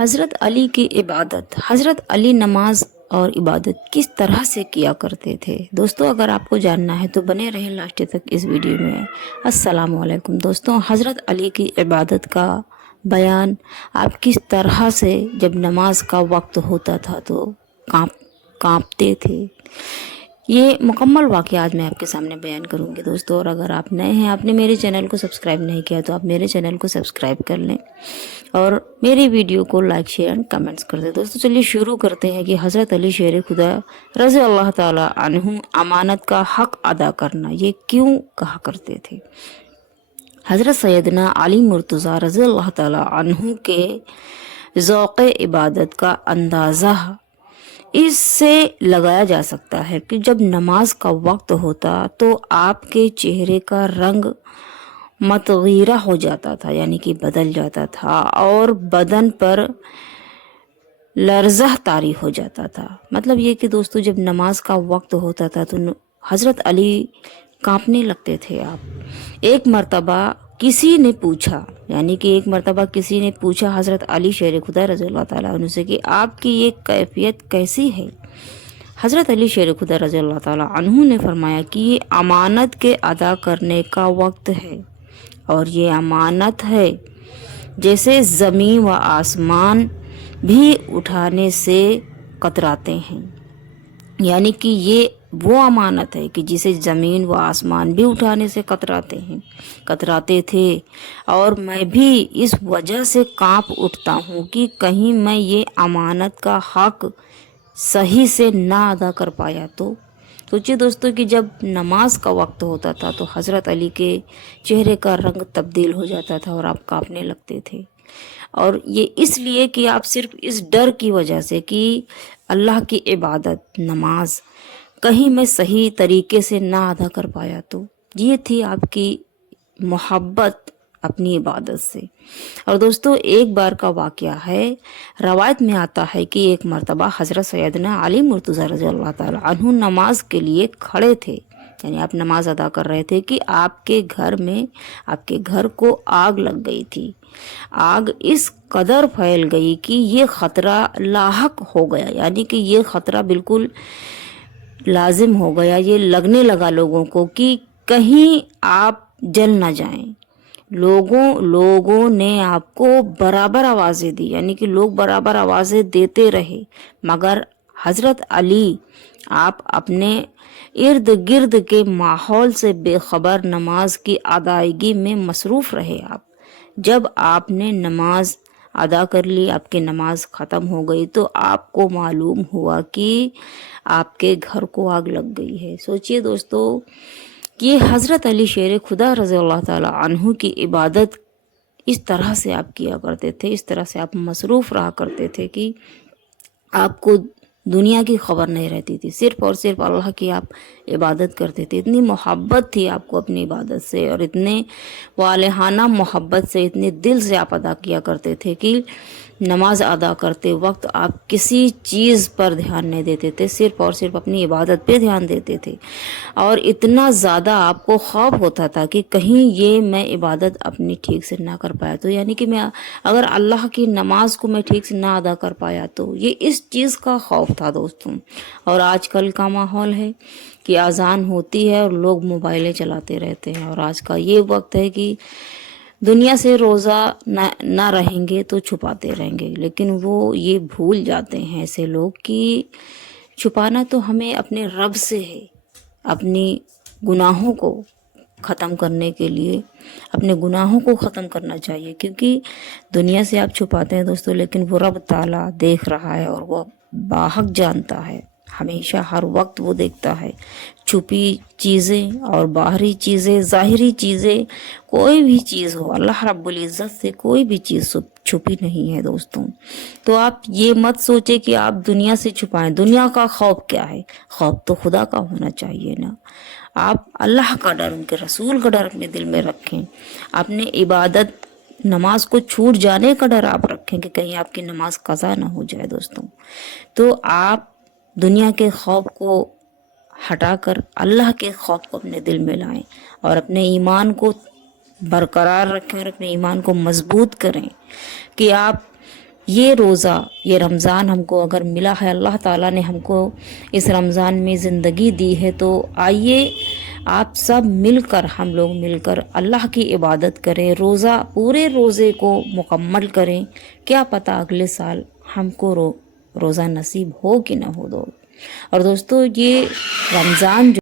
حضرت علی کی عبادت۔ حضرت علی نماز اور عبادت کس طرح سے کیا کرتے تھے؟ دوستو اگر آپ کو جاننا ہے تو بنے رہیں لاسٹ تک اس ویڈیو میں۔ السلام علیکم دوستو، حضرت علی کی عبادت کا بیان آپ کس طرح سے جب نماز کا وقت ہوتا تھا تو کانپتے تھے، یہ مکمل واقعہ آج میں آپ کے سامنے بیان کروں گی دوستو۔ اور اگر آپ نئے ہیں، آپ نے میرے چینل کو سبسکرائب نہیں کیا تو آپ میرے چینل کو سبسکرائب کر لیں اور میری ویڈیو کو لائک شیئر اینڈ کمنٹس کر دیں۔ دوستو چلیے شروع کرتے ہیں کہ حضرت علی شیر خدا رضی اللہ تعالی عنہ امانت کا حق ادا کرنا یہ کیوں کہا کرتے تھے؟ حضرت سیدنا علی مرتضیٰ رضی اللہ تعالی عنہ کے ذوق عبادت کا اندازہ اس سے لگایا جا سکتا ہے کہ جب نماز کا وقت ہوتا تو آپ کے چہرے کا رنگ متغیرہ ہو جاتا تھا، یعنی کہ بدل جاتا تھا، اور بدن پر لرزہ طاری ہو جاتا تھا۔ مطلب یہ کہ دوستو جب نماز کا وقت ہوتا تھا تو حضرت علی کانپنے لگتے تھے۔ آپ ایک مرتبہ کسی نے پوچھا حضرت علی شیر خدا رضی اللہ تعالیٰ عنہ سے کہ آپ کی یہ کیفیت کیسی ہے؟ حضرت علی شیر خدا رضی اللہ تعالیٰ عنہ نے فرمایا کہ یہ امانت کے ادا کرنے کا وقت ہے، اور یہ امانت ہے جیسے زمین و آسمان بھی اٹھانے سے کتراتے ہیں، یعنی کہ یہ وہ امانت ہے کہ جسے زمین و آسمان بھی اٹھانے سے کتراتے تھے، اور میں بھی اس وجہ سے کانپ اٹھتا ہوں کہ کہیں میں یہ امانت کا حق صحیح سے نہ ادا کر پایا تو۔ سوچیے دوستو کہ جب نماز کا وقت ہوتا تھا تو حضرت علی کے چہرے کا رنگ تبدیل ہو جاتا تھا اور آپ کانپنے لگتے تھے، اور یہ اس لیے کہ آپ صرف اس ڈر کی وجہ سے کہ اللہ کی عبادت نماز کہیں میں صحیح طریقے سے نہ ادا کر پایا تو۔ یہ تھی آپ کی محبت اپنی عبادت سے۔ اور دوستو ایک بار کا واقعہ ہے، روایت میں آتا ہے کہ ایک مرتبہ حضرت سیدنا علی مرتضیٰ رضی اللہ تعالیٰ عنہ نماز کے لیے کھڑے تھے، یعنی آپ نماز ادا کر رہے تھے کہ آپ کے گھر کو آگ لگ گئی تھی۔ آگ اس قدر پھیل گئی کہ یہ خطرہ لاحق ہو گیا، یعنی کہ یہ خطرہ بالکل لازم ہو گیا، یہ لگنے لگا لوگوں کو کہ کہیں آپ جل نہ جائیں۔ لوگوں نے آپ کو برابر آوازیں دی، یعنی کہ لوگ برابر آوازیں دیتے رہے، مگر حضرت علی آپ اپنے ارد گرد کے ماحول سے بے خبر نماز کی ادائیگی میں مصروف رہے۔ جب آپ نے نماز ادا کر لی، آپ کی نماز ختم ہو گئی تو آپ کو معلوم ہوا کہ آپ کے گھر کو آگ لگ گئی ہے۔ سوچئے دوستو کہ حضرت علی شیر خدا رضی اللہ تعالیٰ عنہ کی عبادت اس طرح سے آپ کیا کرتے تھے، اس طرح سے آپ مصروف رہا کرتے تھے کہ آپ کو دنیا کی خبر نہیں رہتی تھی، صرف اور صرف اللہ کی آپ عبادت کرتے تھے۔ اتنی محبت تھی آپ کو اپنی عبادت سے، اور اتنے والہانہ محبت سے، اتنے دل سے آپ ادا کیا کرتے تھے کہ نماز ادا کرتے وقت آپ کسی چیز پر دھیان نہیں دیتے تھے، صرف اور صرف اپنی عبادت پہ دھیان دیتے تھے، اور اتنا زیادہ آپ کو خوف ہوتا تھا کہ کہیں یہ میں عبادت اپنی ٹھیک سے نہ کر پایا تو، یعنی کہ میں اگر اللہ کی نماز کو میں ٹھیک سے نہ ادا کر پایا تو، یہ اس چیز کا خوف تھا دوستوں۔ اور آج کل کا ماحول ہے کہ اذان ہوتی ہے اور لوگ موبائلیں چلاتے رہتے ہیں، اور آج کا یہ وقت ہے کہ دنیا سے روزہ نہ رہیں گے تو چھپاتے رہیں گے، لیکن وہ یہ بھول جاتے ہیں ایسے لوگ کہ چھپانا تو ہمیں اپنے رب سے ہے۔ اپنی گناہوں کو ختم کرنے کے لیے اپنے گناہوں کو ختم کرنا چاہیے، کیونکہ دنیا سے آپ چھپاتے ہیں دوستو، لیکن وہ رب تعالیٰ دیکھ رہا ہے اور وہ باحق جانتا ہے، ہمیشہ ہر وقت وہ دیکھتا ہے۔ چھپی چیزیں اور باہری چیزیں، ظاہری چیزیں، کوئی بھی چیز ہو، اللہ رب العزت سے کوئی بھی چیز چھپی نہیں ہے دوستوں۔ تو آپ یہ مت سوچے کہ آپ دنیا سے چھپائیں۔ دنیا کا خوف کیا ہے؟ خوف تو خدا کا ہونا چاہیے نا۔ آپ اللہ کا ڈر، ان کے رسول کا ڈر اپنے دل میں رکھیں، اپنے عبادت نماز کو چھوٹ جانے کا ڈر آپ رکھیں کہ کہیں آپ کی نماز قضا نہ ہو جائے دوستوں۔ تو آپ دنیا کے خوف کو ہٹا کر اللہ کے خوف کو اپنے دل میں لائیں، اور اپنے ایمان کو برقرار رکھیں اور اپنے ایمان کو مضبوط کریں کہ آپ یہ روزہ، یہ رمضان ہم کو اگر ملا ہے، اللہ تعالیٰ نے ہم کو اس رمضان میں زندگی دی ہے، تو آئیے آپ سب مل کر، ہم لوگ مل کر اللہ کی عبادت کریں، روزہ پورے روزے کو مکمل کریں۔ کیا پتہ اگلے سال ہم کو روزہ نصیب ہو کہ نہ ہو۔ اور دوستو، یہ رمضان